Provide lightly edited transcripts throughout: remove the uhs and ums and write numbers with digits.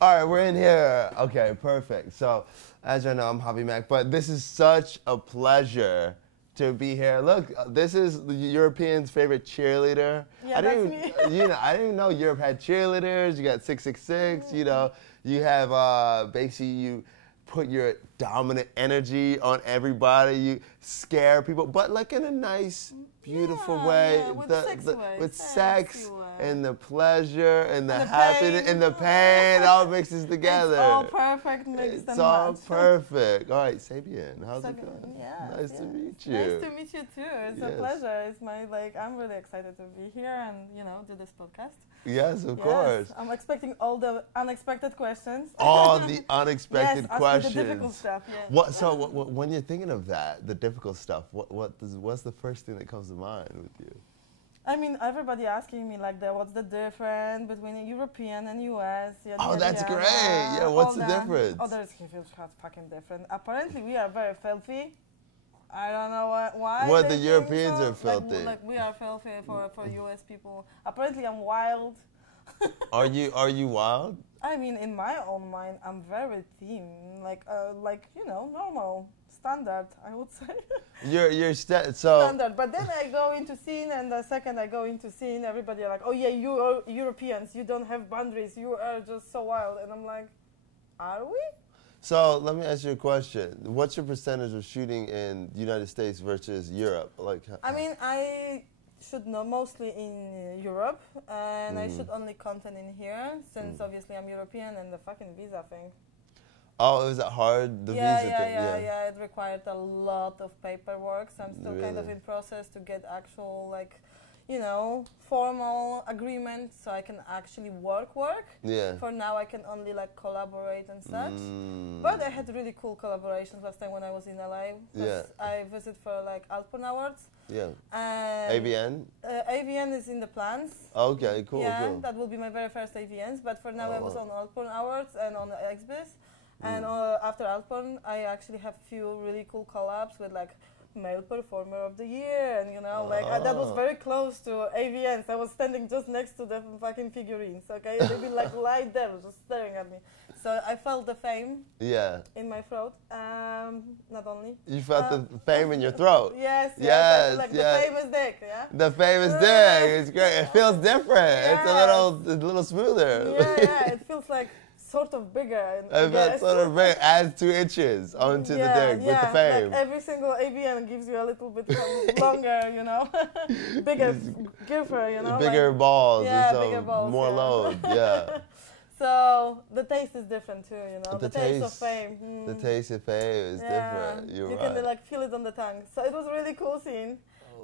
All right, we're in here. Okay, perfect. So, as you know, I'm Javi Mac, but this is such a pleasure to be here. Look, this is the Europeans' favorite cheerleader. Yeah, that's me. I didn't even know Europe had cheerleaders. You got 666. You know, you have basically you put your dominant energy on everybody. You scare people, but like in a nice, beautiful way. Yeah, with sex and the pleasure and the happiness and the pain. It all mixes together. It's all perfect mixed It's all perfect. All right, Sabien, how's it Sabien, going? yeah, Nice to meet you. Nice to meet you too. It's a pleasure. It's my I'm really excited to be here and do this podcast. Yes, of course. I'm expecting all the unexpected questions. All the unexpected questions. The difficult stuff. Yeah. When you're thinking of that, the difficult stuff, what's the first thing that comes to mind with you? I mean, everybody asking me what's the difference between European and US? Oh, that's great. Yeah, what's the difference? Oh, there's huge fucking difference. Apparently, we are very filthy. I don't know why. What, the Europeans are filthy? Like we are filthy for US people. Apparently, I'm wild. Are you wild? I mean, in my own mind, I'm very thin, normal, standard, I would say. You're Standard, but then I go into scene, and the second I go into scene, everybody are like, "Oh yeah, you are Europeans. You don't have boundaries. You are just so wild." And I'm like, "Are we?" So let me ask you a question. What's your percentage of shooting in the United States versus Europe? I mean, I shoot mostly in Europe, and I shoot only content in here, since obviously I'm European and the fucking visa thing. Oh, is that hard, the visa thing? Yeah, it required a lot of paperwork, so I'm still kind of in process to get actual, formal agreement so I can actually work. Yeah. For now, I can only, collaborate and such. But I had really cool collaborations last time when I was in LA. Yeah. I visited for, Altporn Awards. Yeah. And AVN? AVN is in the plans. Okay, cool, cool. That will be my very first AVNs, but for now I was on Altporn Awards and on the XBiz. And after Altporn, I actually have few really cool collabs with Male Performer of the Year, and that was very close to AVNs. I was standing just next to the fucking figurines, okay? They'd be right there, just staring at me. So I felt the fame in my throat, not only. You felt the fame in your throat? Yes. The famous dick, yeah? The famous dick, it's great. It feels different. Yes. It's a little smoother. Yeah, it feels sort of bigger. Adds 2 inches onto the dick with the fame. Every single AVN gives you a little bit longer, bigger gripper, Bigger balls. Yeah, bigger balls. More load, yeah. So the taste is different too, the taste of fame. The taste of fame is different. You can feel it on the tongue. So it was a really cool scene.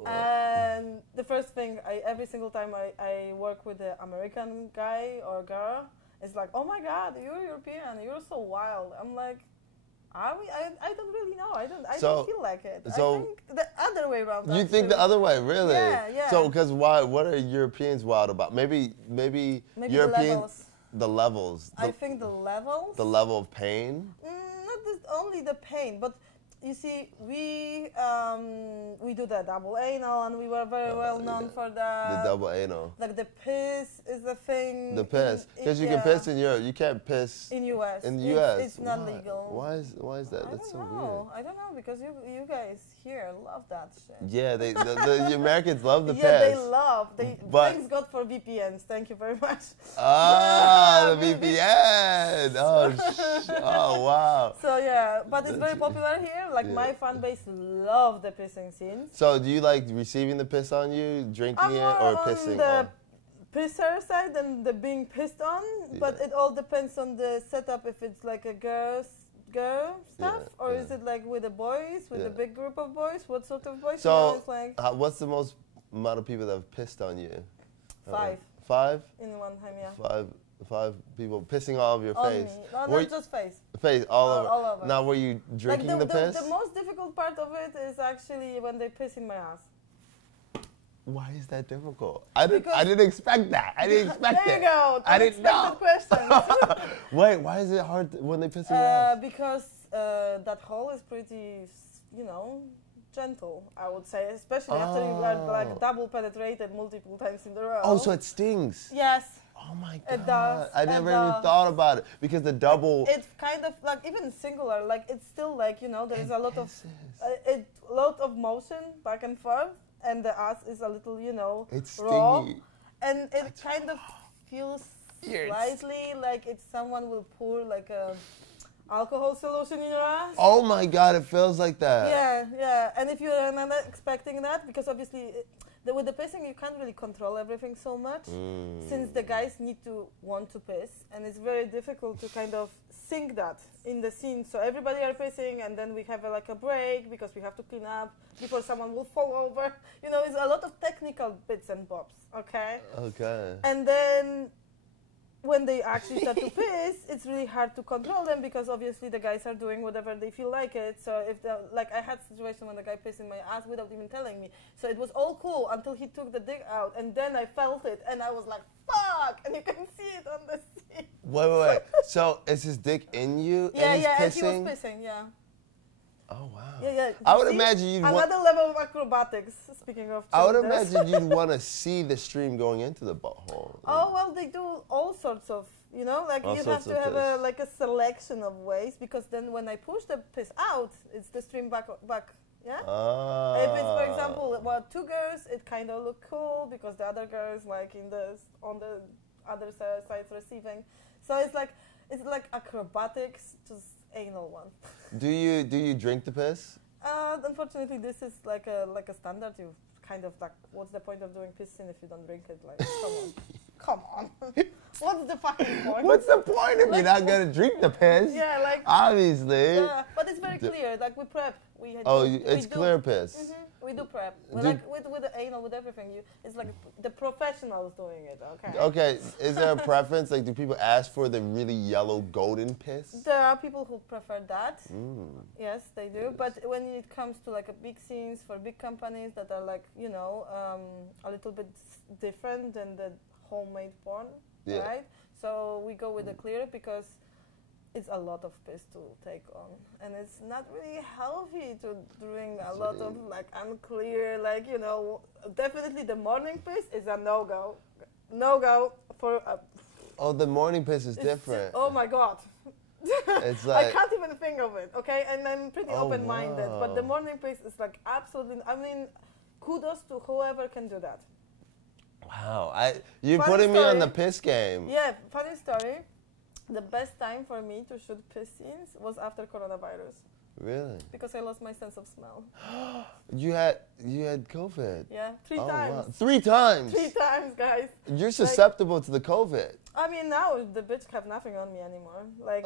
And the first thing, every single time I work with an American guy or girl, it's like, "Oh my God, you're European, you're so wild." I'm like, "Are we?" I don't really know. I don't feel like it. So I think the other way around. You think the other way, really? Yeah. So, because why? What are Europeans wild about? Maybe Europeans. The levels. I think the levels. The level of pain. Not only the pain, but you see, we do the double anal, and we were very well known for the double anal. The piss is the thing. The piss, because you can piss in Europe. You can't piss in US. In the US, it's not legal. Why is that? That's so weird. I don't know, because you guys here love that shit. Yeah, the Americans love the piss. Yeah, they love. Thanks God for VPNs. Thank you very much. Ah, the VPN. Oh, wow. So yeah, but it's very popular here. My fan base love the pissing scene. So do you like receiving the piss on you, drinking it, or pissing on? The pisser side and the being pissed on, but it all depends on the setup. If it's a girl stuff, or is it with the boys, with a big group of boys? What sort of boys? So what's the most amount of people that have pissed on you? 5. 5? In one time, yeah. 5 people pissing all over your face. Me. No, not just face. Face, all over. All over. Now, were you drinking the piss? The most difficult part of it is actually when they piss in my ass. Why is that difficult? I didn't expect that. I didn't expect it. There you go. I didn't know. Question. Wait, why is it hard when they piss in your ass? Because that hole is pretty, gentle, I would say, especially after you got double penetrated multiple times in the row. Oh, so it stings. Yes. Oh my It God. does. I never even thought about it because the double. It's kind of like even singular. Like it's still like there is a lot of motion back and forth, and the ass is a little It's raw, stingy. and it kind of feels slightly like it's someone will pour like a alcohol solution in your ass. Oh my God, it feels like that. Yeah. And if you're not expecting that, because obviously with the pissing you can't really control everything so much, since the guys need to want to piss, and it's very difficult to kind of sync that in the scene. So everybody are pissing, and then we have like a break because we have to clean up before someone will fall over. It's a lot of technical bits and bobs. Okay. And then when they actually start to piss, it's really hard to control them because obviously the guys are doing whatever they feel like it. So if I had a situation when the guy pissed in my ass without even telling me. So it was all cool until he took the dick out, and then I felt it, and I was like, "Fuck!" And you can see it on the scene. Wait. So is his dick in you? Yeah, and he's and pissing? he was pissing. Yeah. Oh wow. Yeah. I would imagine you'd want another level of acrobatics. Speaking of, I would imagine you'd want to see the stream going into the butthole. Oh well, they do all sorts of, like All you sorts have to of have a selection of ways, because then when I push the piss out, it's the stream back. Yeah. If it's, for example, two girls, it kind of look cool because the other girls like on the other side receiving. So it's like acrobatics, just anal one. Do you drink the piss? Unfortunately, this is like a standard. You kind of like, what's the point of doing pissing if you don't drink it? Like, come on. What's the fucking point? What's the point if you're not gonna drink the piss? Yeah, like obviously. Yeah, but it's very clear. Like we prep. It's clear piss. We do prep. Like with the anal, with everything. It's like the professionals doing it. Okay. Okay. Is there a preference? Like, do people ask for the really yellow golden piss? There are people who prefer that. Yes, they do. But when it comes to like a big scenes for big companies that are like a little bit different than the homemade porn, right? So we go with the clear because it's a lot of piss to take on, and it's not really healthy to drink a lot of like unclear, like definitely the morning piss is a no-go for the morning piss is different. Oh my God. It's like I can't even think of it, okay? And I'm pretty open-minded, but the morning piss is like absolutely, kudos to whoever can do that. Wow, you're putting me on the piss game. Yeah, funny story. The best time for me to shoot piss scenes was after coronavirus. Really? Because I lost my sense of smell. You had COVID. Yeah, 3 times. Wow. 3 times? 3 times, guys. You're susceptible to the COVID. Now the bitch have nothing on me anymore. Like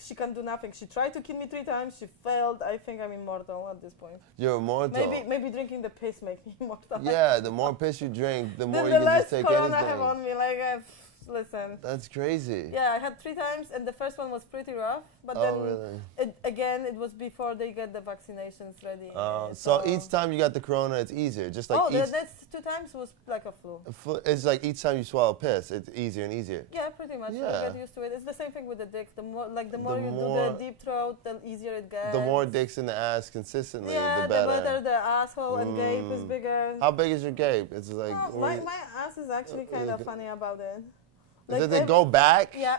she can't do nothing. She tried to kill me 3 times. She failed. I think I'm immortal at this point. You're immortal. Maybe drinking the piss make me immortal. Yeah, the more piss you drink, the more you can just take anything. The less corona I have on me, like listen. That's crazy. Yeah, I had 3 times, and the first one was pretty rough. But then it was before they get the vaccinations ready. So each time you got the corona, it's easier. Just like that's 2 times was like a flu. It's like each time you swallow piss, it's easier and easier. Yeah, pretty much. Yeah. You get used to it. It's the same thing with the dick. The more you do the deep throat, the easier it gets. The more dicks in the ass consistently, the better. The better the asshole and gape is bigger. How big is your gape? It's like my ass is actually kind of funny about it. Like does it go back? Yeah.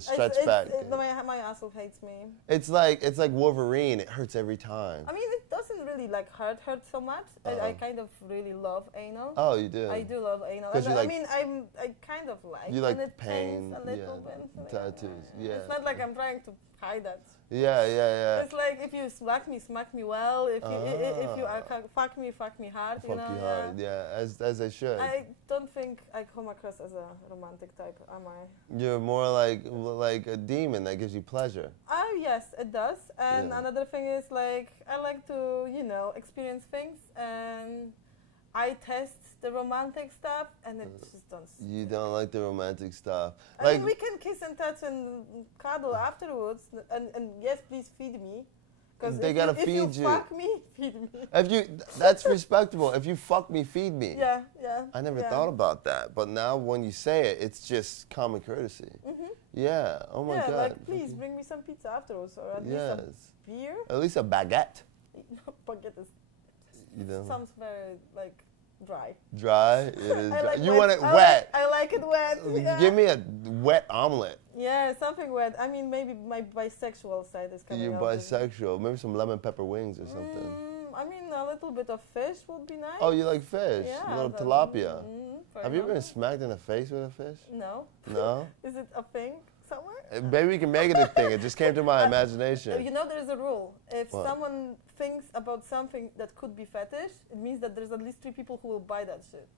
Stretch back. My asshole hates me. It's like Wolverine. It hurts every time. It doesn't really like hurt so much. I kind of really love anal. Oh, you do? I do love anal. And I kind of like. You like when it pain? A little bit. Tattoos. Yeah. It's not like I'm trying to hide that. Yeah. It's like if you smack me well. If you fuck me hard. Fuck you hard. Yeah, as I should. I don't think I come across as a romantic type, am I? You're more like a demon that gives you pleasure. Yes, it does. And another thing is like I like to experience things, and I test the romantic stuff, and it just don't. You don't like the romantic stuff. We can kiss and touch and cuddle afterwards, and yes, please feed me. Because they gotta feed you. If you fuck me, feed me. That's respectable. If you fuck me, feed me. Yeah. I never thought about that, but now when you say it, it's just common courtesy. Yeah. Oh my God. Like please bring me some pizza afterwards, or at least a beer. At least a baguette. Baguette is. Sounds very like dry. Dry? It is dry. Like You want it wet? I like it wet. Yeah. Give me a wet omelet. Yeah, something wet. I mean, maybe my bisexual side is coming You're out. bisexual. Maybe some lemon pepper wings or something. I mean, a little bit of fish would be nice. Oh, you like fish? Yeah. A little tilapia. Have you ever example. been smacked in the face with a fish? No. No? Is it a thing somewhere? Maybe we can make it a thing. It just came to my imagination. You know, there's a rule. If What? someone thinks about something that could be fetish, it means that there's at least 3 people who will buy that shit.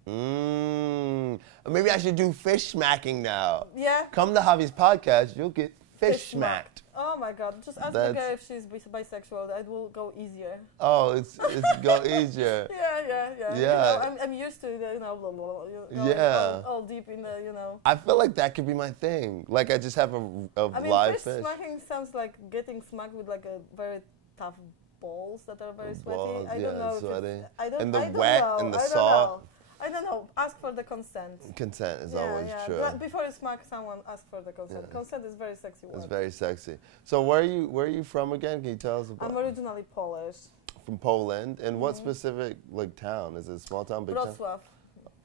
Maybe I should do fish smacking now. Yeah. Come to Javi's podcast, you'll get fish smacked. Oh my God! Just ask the girl if she's bisexual. That will go easier. Oh, it's go easier. Yeah. Yeah. You know, I'm used to the, blah, blah, blah, all deep in the, I feel like that could be my thing. Like I just have a I mean, live fish smacking sounds like getting smacked with like a very tough balls that are very sweaty. Balls, I don't know. sweaty. I don't and the know. wet and the salt. I don't know. Ask for the consent. Consent is always true. But before you smack someone, ask for the consent. Yeah. Consent is very sexy word. It's very sexy. So where are you from again? Can you tell us about? I'm originally Polish. From Poland. And what specific town? Is it a small town, big Wrocław.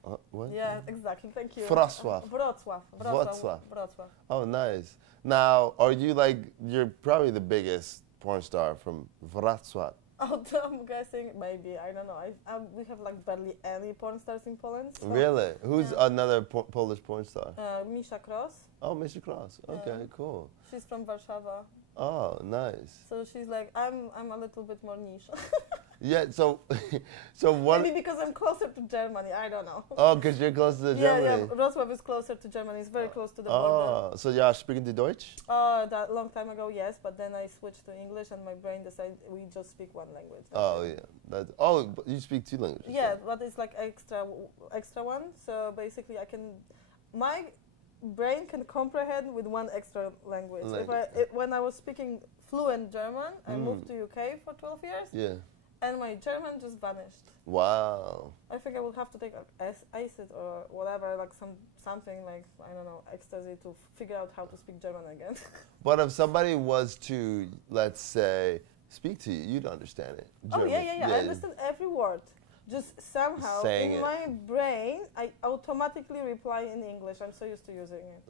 town? What? Yeah, exactly. Thank you. Wrocław. Wrocław. Oh, nice. Now, you're probably the biggest porn star from Wrocław. Oh, I'm guessing maybe. I don't know. We have like barely any porn stars in Poland. So Really? Who's another Polish porn star? Misha Cross. Oh, Mr. Cross. Okay, cool. She's from Warszawa. Oh, nice. So she's like, I'm a little bit more niche. Yeah, so what? Maybe because I'm closer to Germany. I don't know. Oh, because you're closer to Germany. Yeah, Wrocław is closer to Germany. It's very close to the border. Oh, so you're speaking to Deutsch? That long time ago, yes, but then I switched to English and my brain decided we just speak one language. Oh, yeah. But you speak 2 languages. Yeah, but it's like extra one. So basically my brain can comprehend with one extra language. When I was speaking fluent German, I moved to UK for 12 years. Yeah. And my German just vanished. Wow. I think I will have to take acid or whatever, like something like, I don't know, ecstasy to figure out how to speak German again. But if somebody was to, let's say, speak to you, you'd understand it. German. Oh, yeah. I understand every word. Just somehow in my brain, I automatically reply in English. I'm so used to using it.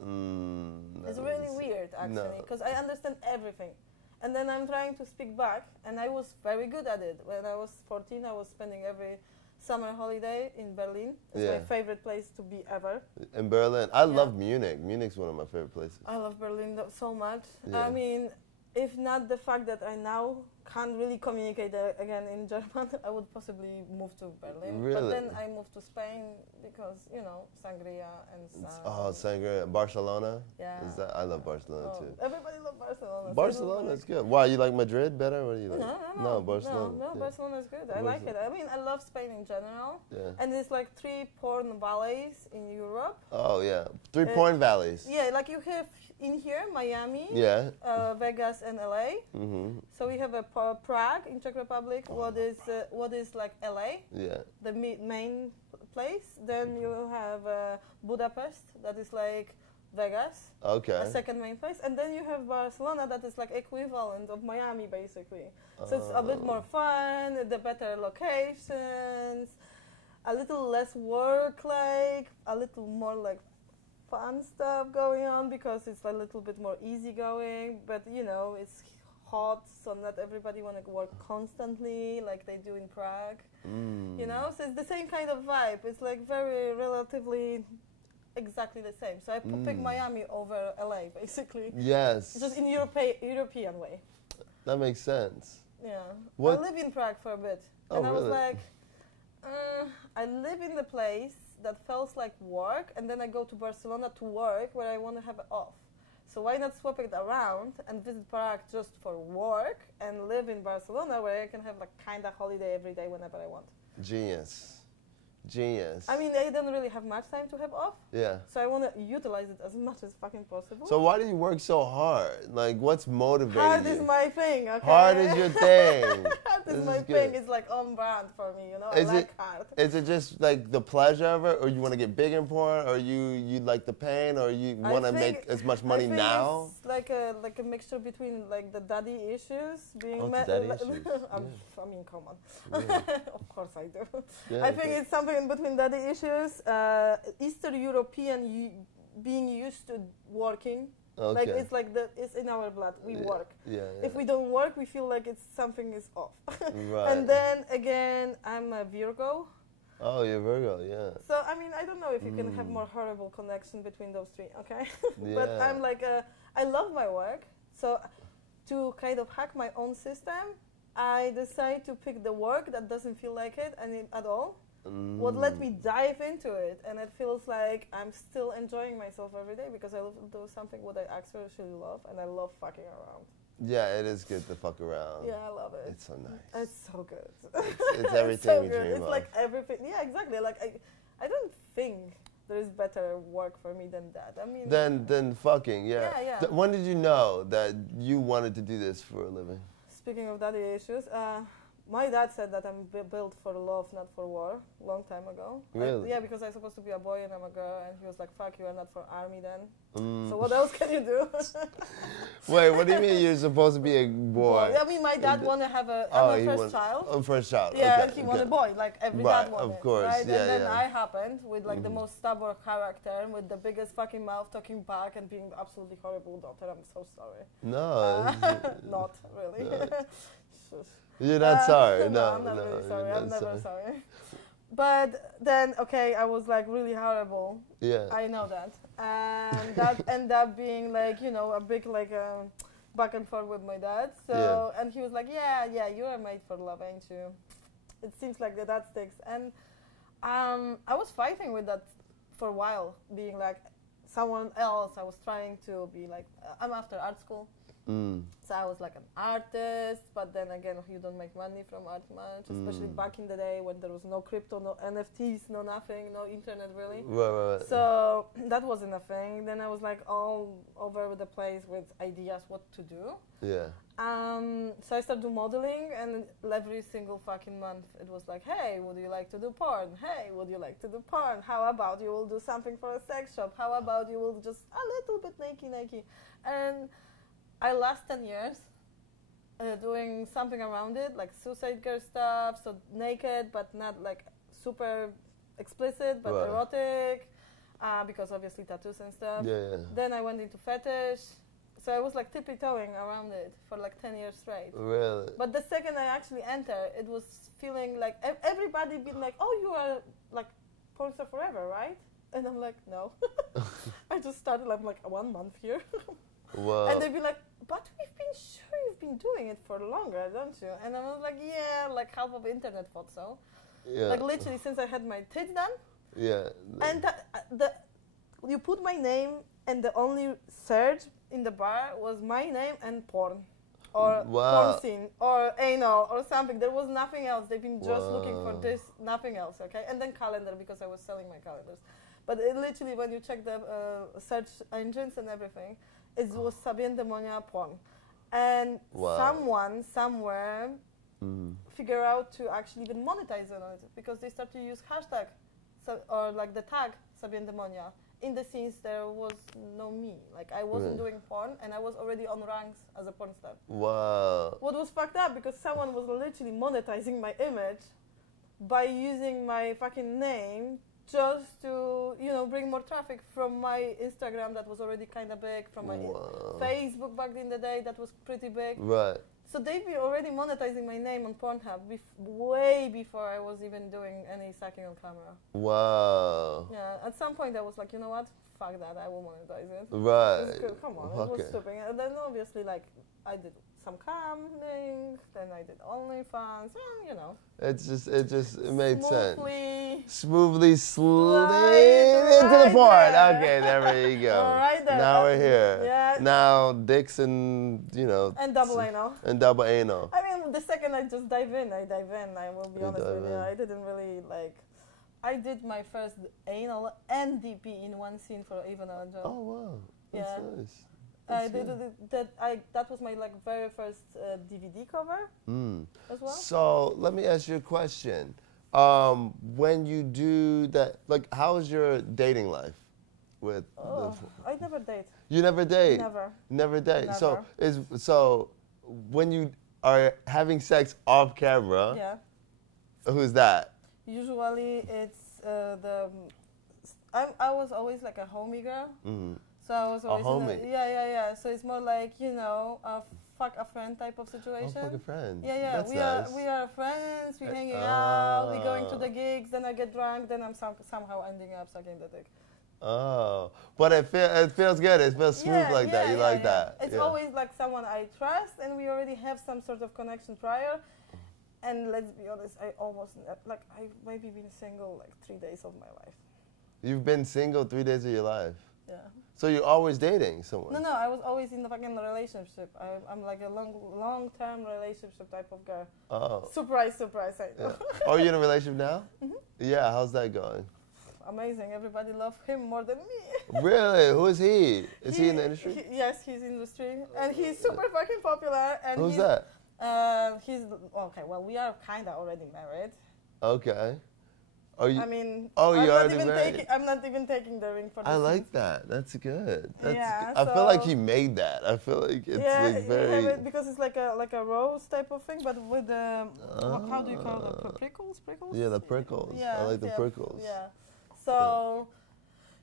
It's really weird, actually, because I understand everything. And then I'm trying to speak back, and I was very good at it. When I was 14, I was spending every summer holiday in Berlin. It's my favorite place to be ever. In Berlin? I love Munich. Munich's one of my favorite places. I love Berlin so much. Yeah. I mean, if not the fact that I now can't really communicate again in German, I would possibly move to Berlin. Really? But then I moved to Spain because, sangria and stuff. Oh, sangria. Barcelona? Yeah. I love Barcelona too. Everybody loves Barcelona. Barcelona is good. Why, you like Madrid better? What do you like? No, Barcelona. No, Barcelona is good. I like it. I mean, I love Spain in general. Yeah. And there's like 3 porn valleys in Europe. Oh, yeah. 3 porn valleys. Yeah, like you have in here, Miami, Vegas, and LA. So we have a Prague in Czech Republic. What is like LA? Yeah. The main place. Then you have Budapest, that is like Vegas. Okay. A second main place, and then you have Barcelona, that is like equivalent of Miami, basically. So it's a bit more fun, the better locations, a little less work-like, a little more like fun stuff going on because it's a little bit more easygoing. But it's hot, so not everybody want to work constantly like they do in Prague. So it's the same kind of vibe. It's like very relatively exactly the same. So I pick Miami over LA, basically. Yes. Just in European way. That makes sense. Yeah. What? I live in Prague for a bit. Oh, and I was really? like, I live in the place that feels like work, and then I go to Barcelona to work where I want to have it off. So why not swap it around and visit Prague just for work and live in Barcelona where I can have like kind of holiday every day whenever I want. Genius. I mean, I don't really have much time to have off. Yeah. So I want to utilize it as much as fucking possible. So why do you work so hard? Like, what's motivating Hard you? is my thing, okay? Hard is your thing. Hard is my thing. It's like on brand for me, I like hard. Is it just like the pleasure of it, or you want to get big in porn, or you like the pain, or you want to make as much money now? It's like a mixture between like the daddy issues, being daddy issues. I mean, come on. Yeah. Of course I do. Yeah, I think it's something between daddy issues, Eastern European being used to working. Okay. Like it's in our blood. We work. Yeah. If we don't work, we feel like something is off. Right. And then again, I'm a Virgo. Oh, you're Virgo, yeah. So I mean, I don't know if you can have more horrible connection between those three. Okay. Yeah. But I'm like I love my work. So to kind of hack my own system, I decide to pick the work that doesn't feel like it at all. What let me dive into it, and it feels like I'm still enjoying myself every day because I love to do something what I actually love, and I love fucking around. Yeah, it is good to fuck around. Yeah, I love it. It's so nice. It's so good. It's everything so you good. dream It's of. like everything. Yeah, exactly. Like I don't think there is better work for me than that. I mean, Than fucking, yeah. Yeah. When did you know that you wanted to do this for a living? Speaking of daddy issues, my dad said that I'm built for love, not for war, long time ago. Really? Yeah, because I'm supposed to be a boy and I'm a girl, and he was like, fuck, you are not for army then. So what else can you do? Wait, what do you mean you're supposed to be a boy? I mean, my dad wanted to have I'm the first child. Oh, first child. Yeah, okay, and he wanted a boy, like every dad wanted. Of course, right? yeah, And then yeah. I happened with like the most stubborn character, with the biggest fucking mouth, talking back and being absolutely horrible daughter. I'm so sorry. No. Not really. No. Shush. You're not sorry. No, I'm not really sorry. I'm never sorry. But then, okay, I was like really horrible. Yeah. I know that. And that ended up being like, you know, a big like back and forth with my dad. So, and he was like, yeah, you are made for love, ain't you? It seems like that sticks. And I was fighting with that for a while, being like someone else. I was trying to be like, I'm after art school. So I was like an artist, but then again, you don't make money from art much, especially back in the day when there was no crypto, no NFTs, no nothing, no internet really. Right. So that wasn't a thing. Then I was like all over the place with ideas what to do. Yeah. So I started modeling, and every single fucking month it was like, hey, would you like to do porn? Hey, would you like to do porn? How about you will do something for a sex shop? How about you will just a little bit naked? And I last 10 years doing something around it, like suicide girl stuff, so naked, but not like super explicit, but erotic, because obviously tattoos and stuff. Yeah. Then I went into fetish, so I was like tippy-toeing around it for like 10 years straight. Really? But the second I actually entered, it was feeling like everybody being like, oh, you are like porn star forever, right? And I'm like, no. I just started, I'm like 1 month here. Wow. And they'd be like, but we've been sure you've been doing it for longer, don't you? And I was like, yeah, like half of the internet thought so. Yeah. Like literally since I had my tits done. Yeah. And you put my name, and the only search in the bar was my name and porn. Or porn scene, or anal, or something. There was nothing else. They've been just looking for this, nothing else, okay? And then calendar, because I was selling my calendars. But it literally, when you check the search engines and everything, it was Sabien Demonia porn. And someone, somewhere, figure out to actually even monetize on it, because they start to use hashtag, or like the tag Sabien Demonia. In the scenes, there was no me. Like, I wasn't doing porn, and I was already on ranks as a porn star. Wow. What was fucked up, because someone was literally monetizing my image by using my fucking name just to, you know, bring more traffic from my Instagram that was already kind of big, from my Facebook back in the day that was pretty big. Right. So they've been already monetizing my name on Pornhub way before I was even doing any sucking on camera. Wow. Yeah, at some point I was like, you know what? Fuck that, I will monetize it. Right. Come on, it was stupid. And then obviously, like, I did some camming, then I did OnlyFans, you know. It made sense. Smoothly slid into the porn. Okay, there we go. All right, then. Now we're here. Yeah. Now dicks and, you know. And double anal. And double anal. I mean, the second I just dive in, I will be honest with you. I didn't really, like, I did my first anal and DP in one scene for even a job. Oh, wow. That's nice. That was my like very first DVD cover as well. So let me ask you a question. When you do that, like, how is your dating life with? I never date. You never date. Never date. Never. So when you are having sex off camera, yeah, who's that? usually it's I was always like a homie girl. Mm-hmm. So I was always homie. Yeah. So it's more like, you know, a fuck a friend type of situation. Oh, fuck a friend. Yeah. That's we nice. we are friends. We hanging out. We going to the gigs. Then I get drunk. Then I'm somehow ending up sucking the dick. Oh, but it feels good. It feels smooth like that. You like that. It's always like someone I trust, and we already have some sort of connection prior. And let's be honest, I maybe been single like 3 days of my life. You've been single 3 days of your life. Yeah. So you're always dating someone? No, I was always in the fucking relationship. I'm like a long-term relationship type of girl. Oh. Surprise, I know. Yeah. Are you in a relationship now? Mm-hmm. Yeah, how's that going? Amazing. Everybody loves him more than me. Really? Who is he? Is he in the industry? Yes, he's in the industry. And he's super fucking popular. And Who's that? He's, okay, well, we are kind of already married. Okay. Are you, I mean, oh, you're already married? I'm not even taking the ring for this. I like that. That's good. That's yeah, I feel like he made that. I feel like it's like very... Yeah, because it's like a rose type of thing, but with the, how do you call it? Prickles? Yeah, the prickles. Yeah, I like the prickles. Yeah. So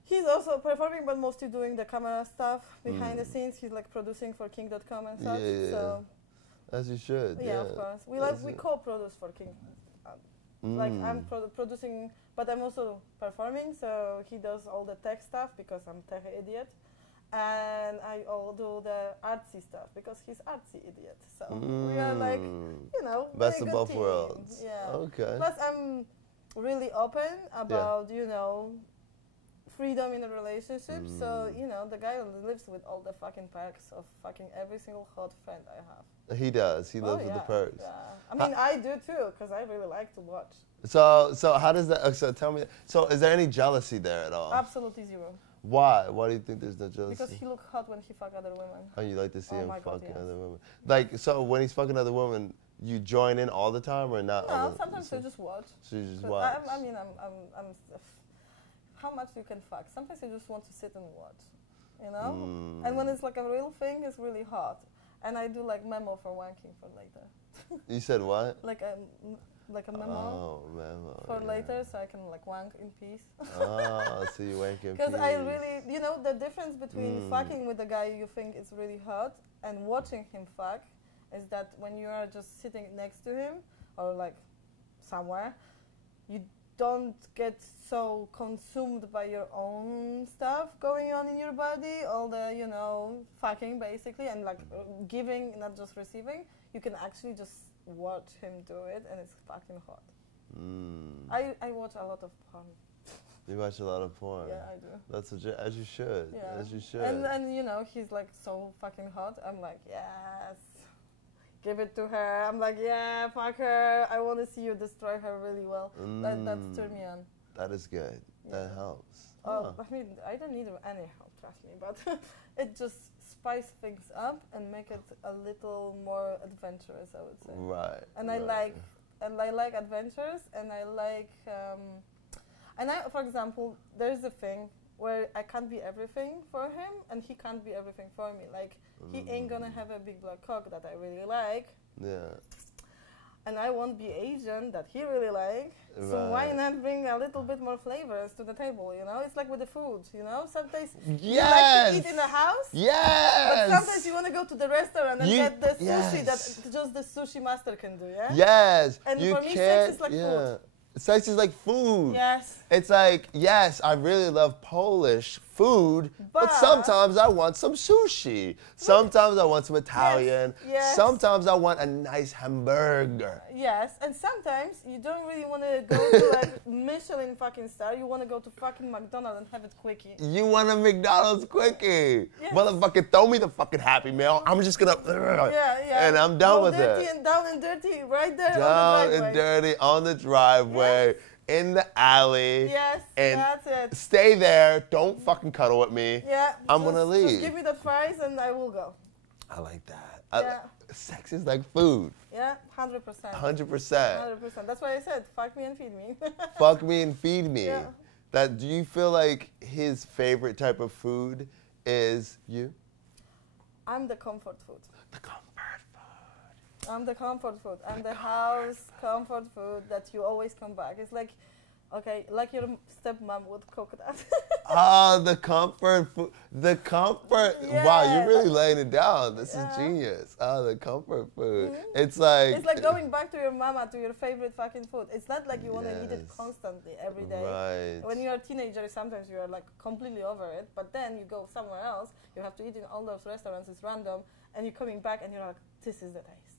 he's also performing, but mostly doing the camera stuff behind the scenes. He's like producing for King.com and such. Yeah. So as you should. yeah, of course. We co-produce for King. Like I'm producing, but I'm also performing. So he does all the tech stuff because I'm tech idiot, and I all do the artsy stuff because he's artsy idiot. So we are like, you know, best of both team. worlds. Yeah. Okay. Plus, I'm really open about you know freedom in a relationship. So you know, the guy lives with all the fucking perks of fucking every single hot friend I have. He does. He lives with the perks. Yeah. I mean, I do too, because I really like to watch. So how does that? So tell me. So is there any jealousy there at all? Absolutely zero. Why? Why do you think there's no jealousy? Because he looks hot when he fuck other women. Oh, you like to see him fucking yes. other women. Like, so when he's fucking other women, you join in all the time or not? No, sometimes I just watch. So you just watch. I mean, I'm how much you can fuck. Sometimes I just want to sit and watch, you know. And when it's like a real thing, it's really hot. And I do like memo for wanking for later. You said what? Like a memo. Oh, memo. For later, so I can like wank in peace. Oh, so you wank in peace. Because I really, you know, the difference between fucking with a guy you think is really hot and watching him fuck is that when you are just sitting next to him or like somewhere, you don't get so consumed by your own stuff going on in your body, all the, you know, fucking basically, and like giving, not just receiving. You can actually just watch him do it, and it's fucking hot. I watch a lot of porn. You watch a lot of porn? Yeah, I do. That's as you should. Yeah. As you should. And you know, he's like so fucking hot. I'm like, yes. Give it to her. I'm like, yeah, fuck her. I want to see you destroy her really well. That's turn me on. That is good. Yeah. That helps. Oh, I mean, I don't need any help, trust me, but it just spice things up and make it a little more adventurous, I would say. Right. And I like adventures, and I like, for example, there's a thing where I can't be everything for him, and he can't be everything for me. Like, he ain't gonna have a big black cock that I really like. Yeah. And I won't be Asian that he really like. Right. So why not bring a little bit more flavors to the table, you know? It's like with the food, you know? Sometimes you like to eat in the house. Yes! But sometimes you want to go to the restaurant and get the sushi that just the sushi master can do, yeah? Yes! And for me, sex is like food. Sex is like food. Yes. It's like, yes, I really love Polish food, but sometimes I want some sushi. Sometimes I want some Italian. Yes. Sometimes I want a nice hamburger. Yes, and sometimes you don't really want to go to like Michelin fucking star. You want to go to fucking McDonald's and have it quickie. You want a McDonald's quickie. Yes. Motherfucker, throw me the fucking Happy Meal. I'm just gonna, and I'm done with it. Dirty and down and dirty, right there down on the driveway. and dirty on the driveway, in the alley. Yes, and that's it. Stay there. Don't fucking cuddle with me. Yeah, I'm gonna leave. Just give me the fries and I will go. I like that. Yeah. Sex is like food. Yeah, 100%. 100%. 100%. That's why I said, fuck me and feed me. Fuck me and feed me. Yeah. Do you feel like his favorite type of food is you? I'm the comfort food. The comfort food. I'm the comfort food. I'm the house comfort food that you always come back. It's like Okay, like your stepmom would cook that. Oh, the comfort food. The comfort. Yeah, Wow, you're really like- laying it down. This is Yeah. genius. Oh, the comfort food. Mhm. It's like. It's like going back to your mama, to your favorite fucking food. It's not like you want to eat it Yes. constantly every day. Right. When you're a teenager, sometimes you are like completely over it, but then you go somewhere else, you have to eat in all those restaurants, it's random, and you're coming back and you're like, this is the taste.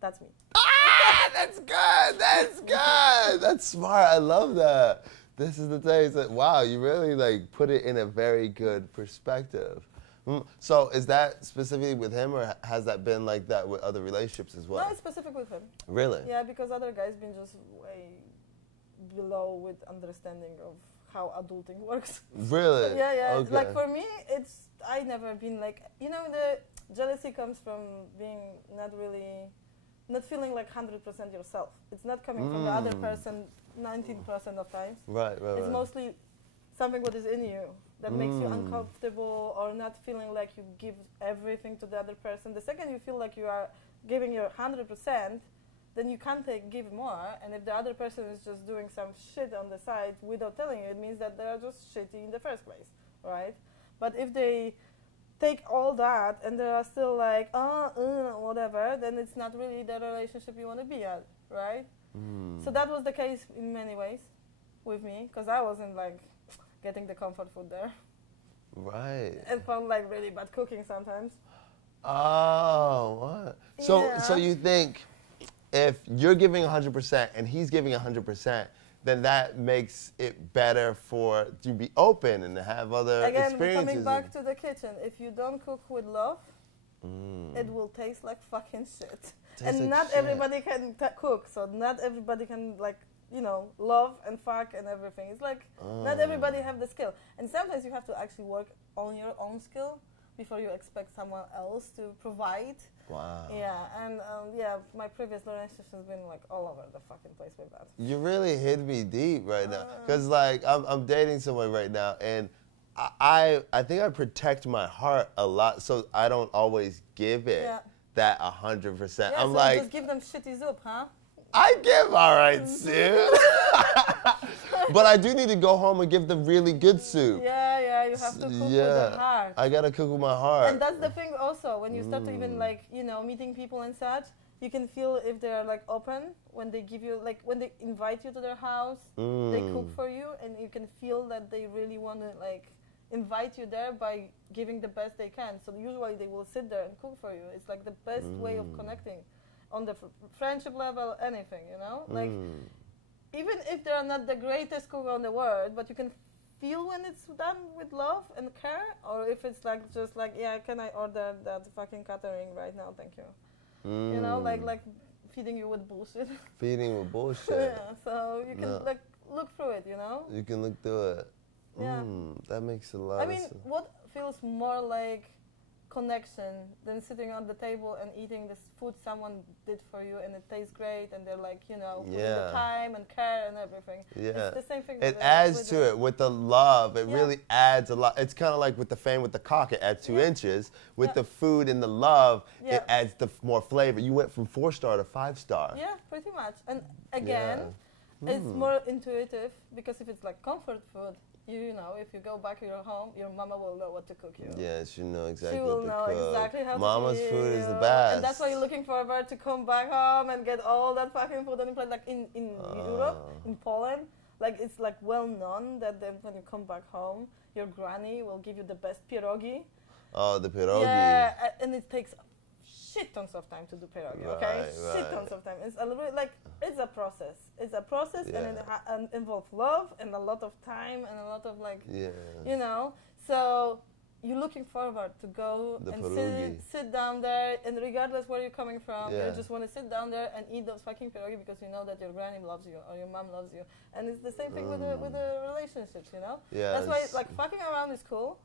That's me. Ah, that's good. That's good. That's smart. I love that. This is the taste. That, wow, you really like put it in a very good perspective. So is that specifically with him, or has that been like that with other relationships as well? No, it's specific with him. Really? Yeah, because other guys been just way below with understanding of how adulting works. Really? Yeah, yeah. Okay. Like for me, I never been like, the jealousy comes from being not feeling like 100% yourself. It's not coming from the other person 19% of times. Right. It's mostly something what is in you that makes you uncomfortable or not feeling like you give everything to the other person. The second you feel like you are giving your 100%, then you can't give more. And if the other person is just doing some shit on the side without telling you, it means that they are just shitty in the first place, right? But if they take all that and they are still like, whatever, then it's not really the relationship you want to be at, right? So that was the case in many ways with me, because I wasn't like getting the comfort food there. Right. It felt like really bad cooking sometimes. Oh, what? So you think if you're giving 100% and he's giving 100%, then that makes it better to be open and to have other experiences. Again, coming back to the kitchen, if you don't cook with love, it will taste like fucking shit. And not everybody can cook, so not everybody can love and fuck and everything. It's like not everybody have the skill. And sometimes you have to actually work on your own skill before you expect someone else to provide. Wow. Yeah, and my previous relationship has been like all over the fucking place with that. You really hit me deep right now, because like I'm dating someone right now, and I think I protect my heart a lot, so I don't always give it that 100%. Yeah, I'm so like, just give them shitty soup, huh? I give all right soup, but I do need to go home and give them really good soup. Yeah, you have to cook with the heart. I gotta cook with my heart. And that's the thing also, when you start to even meeting people and such, you can feel if they are like open when they give you, like when they invite you to their house, they cook for you, and you can feel that they really want to like invite you there by giving the best they can. So usually they will sit there and cook for you. It's like the best way of connecting on the friendship level, anything, like even if they are not the greatest cook on the world, but you can feel when it's done with love and care, or if it's like just like, can I order that fucking catering right now, thank you. Like feeding you with bullshit. Feeding with bullshit. Yeah, so you can like look through it, You can look through it. Yeah. That makes a lot of sense. What feels more like connection than sitting on the table and eating this food someone did for you and it tastes great and they're like, putting the time and care and everything. Yeah. It's the same thing. It adds to it with the love. It really adds a lot. It's kind of like with the fan with the cock. It adds 2 inches. With the food and the love, it adds more flavor. You went from 4-star to 5-star. Yeah, pretty much. And again, it's more intuitive, because if it's like comfort food, if you go back to your home, your mama will know what to cook you. Yeah, she know exactly she what will to know cook. exactly how Mama's to feed food you. is the best. And that's why you're looking forward to come back home and get all that fucking food on your plate. Like in Europe, in Poland, like it's like well known that then when you come back home, your granny will give you the best pierogi. Oh, the pierogi. Yeah, and it takes shit tons of time to do pierogi, okay? Shit tons of time. It's a little bit like, it's a process. It's a process, and it involves love and a lot of time and a lot of like, so you're looking forward to go and sit down there, and regardless where you're coming from, you just want to sit down there and eat those fucking pierogi because you know that your granny loves you or your mom loves you. And it's the same thing with the relationships, Yeah, that's why like fucking around is cool.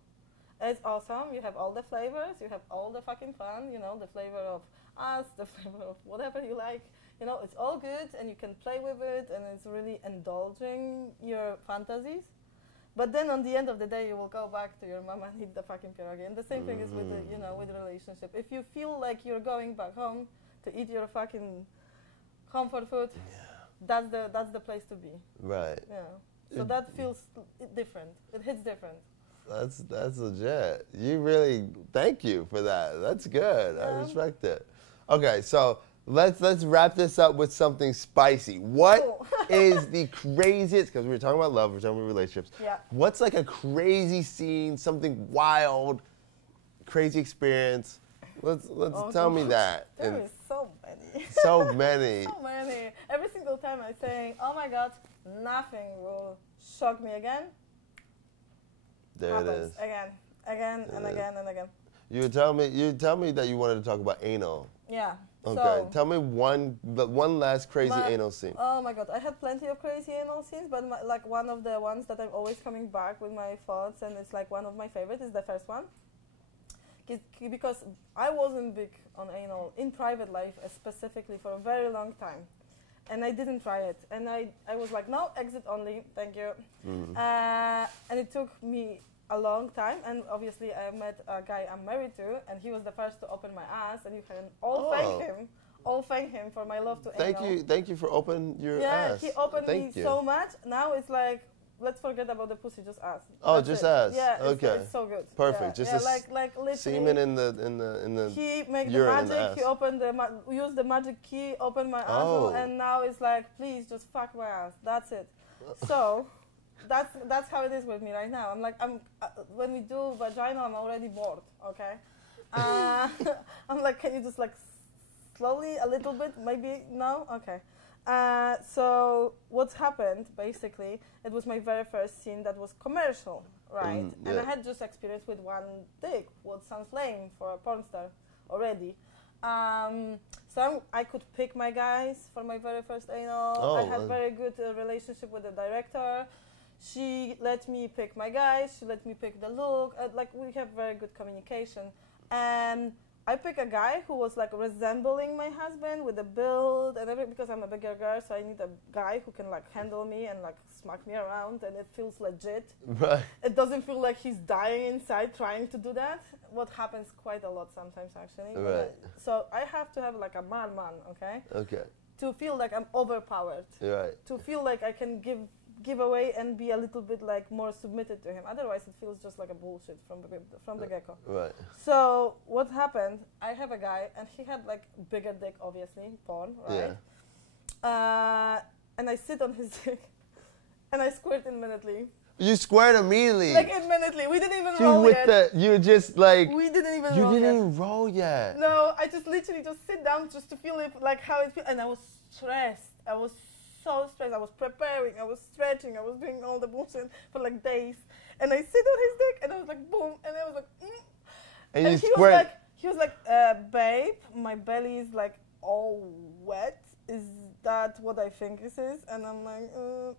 It's awesome. You have all the flavors. You have all the fucking fun. The flavor of us, the flavor of whatever you like. It's all good, and you can play with it, and it's really indulging your fantasies. But then, on the end of the day, you will go back to your mama and eat the fucking pierogi. And the same thing is with the, with the relationship. If you feel like you're going back home to eat your fucking comfort food, that's the place to be. Right. Yeah. So that feels different. It hits different. That's legit. You really, thank you for that. That's good. I respect it. Okay, so let's wrap this up with something spicy. What is the craziest, because we were talking about love, we were talking about relationships. Yeah. What's like a crazy scene, something wild, crazy experience? Let's tell me that. There is so many. So many. So many. Every single time I say, oh my God, nothing will shock me again. There it is. Again and again. You tell me that you wanted to talk about anal. Yeah. Okay. So, tell me one last crazy anal scene. Oh my God, I had plenty of crazy anal scenes, but like one of the ones that I'm always coming back with my thoughts, and it's like one of my favorites is the first one. Because I wasn't big on anal in private life, specifically for a very long time. And I didn't try it. And I was like, no, exit only, thank you. Mm-hmm. And it took me a long time. And obviously I met a guy I'm married to, and he was the first to open my ass. And you can all thank him for my love to anal. Thank you for opening your ass. Yeah, he opened me so much. Now it's like, let's forget about the pussy, just ass. Oh, That's just it. ass. Yeah, okay. It's so good. Perfect. Yeah, Just like literally. Semen in the. He made the urine magic. He opened used the magic key, opened my asshole, and now it's like, please just fuck my ass. That's it. So, that's how it is with me right now. I'm like, when we do vagina, I'm already bored. Okay. I'm like, can you just like slowly a little bit, maybe no? Okay. So what happened, basically, it was my very first scene that was commercial, right? And I had just experience with one dick, what sounds lame for a porn star already. So I could pick my guys for my very first anal. I had very good relationship with the director. She let me pick my guys. She let me pick the look. Like, we have very good communication. And I picked a guy who was like resembling my husband with the build and everything, because I'm a bigger girl, so I need a guy who can like handle me and like smack me around, and it feels legit. Right. It doesn't feel like he's dying inside trying to do that. What happens quite a lot sometimes, actually. Right. So I have to have like a man, okay? Okay. To feel like I'm overpowered. Right. To feel like I can give away and be a little bit like more submitted to him. Otherwise it feels just like a bullshit from the get-go. Right. So what happened, I have a guy and he had like bigger dick, obviously, porn, right? Yeah. And I sit on his dick and I squirt immediately. You squared immediately. Like immediately. We didn't even roll yet. You just like. We didn't even roll yet. You didn't even roll yet. No, I just literally just sit down just to feel it, like how it feels. And I was stressed. I was so stressed. I was preparing. I was stretching. I was doing all the bullshit for like days. And I sit on his dick and I was like, boom. And I was like, And you squirt. He was like, babe, my belly is like all wet. Is that what I think this is? And I'm like,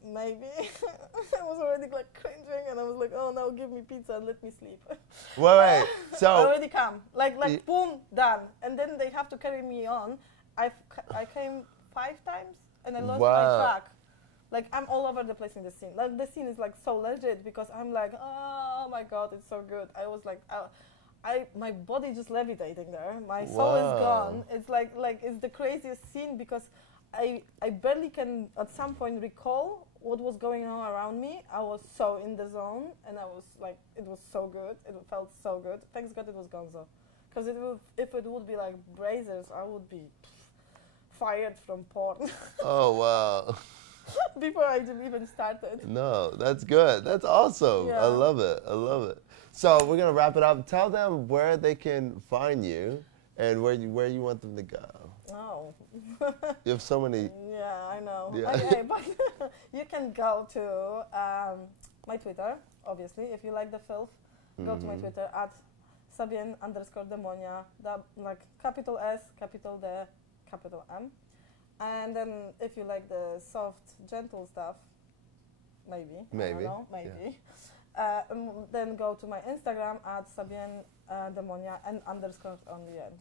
maybe. I was already like cringing, and I was like, oh no, give me pizza and let me sleep. Wait. So I already come. Like boom, done. And then they have to carry me on. I came 5 times, and I lost my track. Like, I'm all over the place in the scene. Like, the scene is like so legit because I'm like, oh my God, it's so good. I was like, my body just levitating there. My soul is gone. It's like it's the craziest scene because I barely can at some point recall what was going on around me. I was so in the zone, and I was like, it was so good. It felt so good. Thanks God it was Gonzo, because if it would be like Brazers, I would be fired from porn. Oh wow. Before I even started. No, that's good. That's awesome. Yeah. I love it. I love it. So we're gonna wrap it up. Tell them where they can find you and where you want them to go. Oh. You have so many. Yeah, I know. Yeah. Okay, but you can go to my Twitter, obviously. If you like the filth, go to my Twitter at Sabien_Demonia. Like capital S, capital D, capital M. And then if you like the soft, gentle stuff, maybe. I don't know, maybe. Yeah. Then go to my Instagram at Sabien Demonia and _ on the end.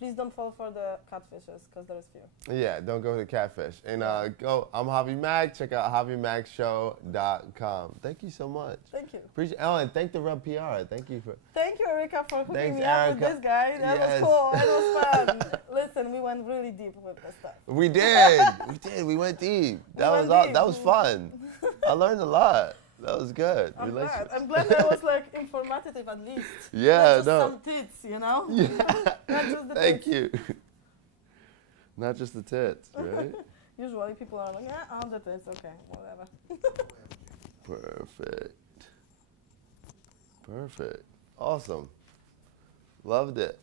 please don't fall for the catfishes because there's few. Yeah, don't go to catfish. And I'm Javi Mac. Check out JaviMacShow.com. Thank you so much. Thank you. Appreciate. Oh, and thank the Rub PR. Thank you for. Thank you, Erika, for hooking Thanks, me up Erica. with this guy. That Yes. was cool. It was fun. Listen, we went really deep with this stuff. We did. We did. We went deep. That was all. That was fun. I learned a lot. That was good. I'm glad that was like informative at least. Yeah, Not just some tits, you know? Yeah. Not just the Thank tits. you. Not just the tits, right? Usually people are like, oh, the tits, okay, whatever. Perfect. Perfect. Awesome. Loved it.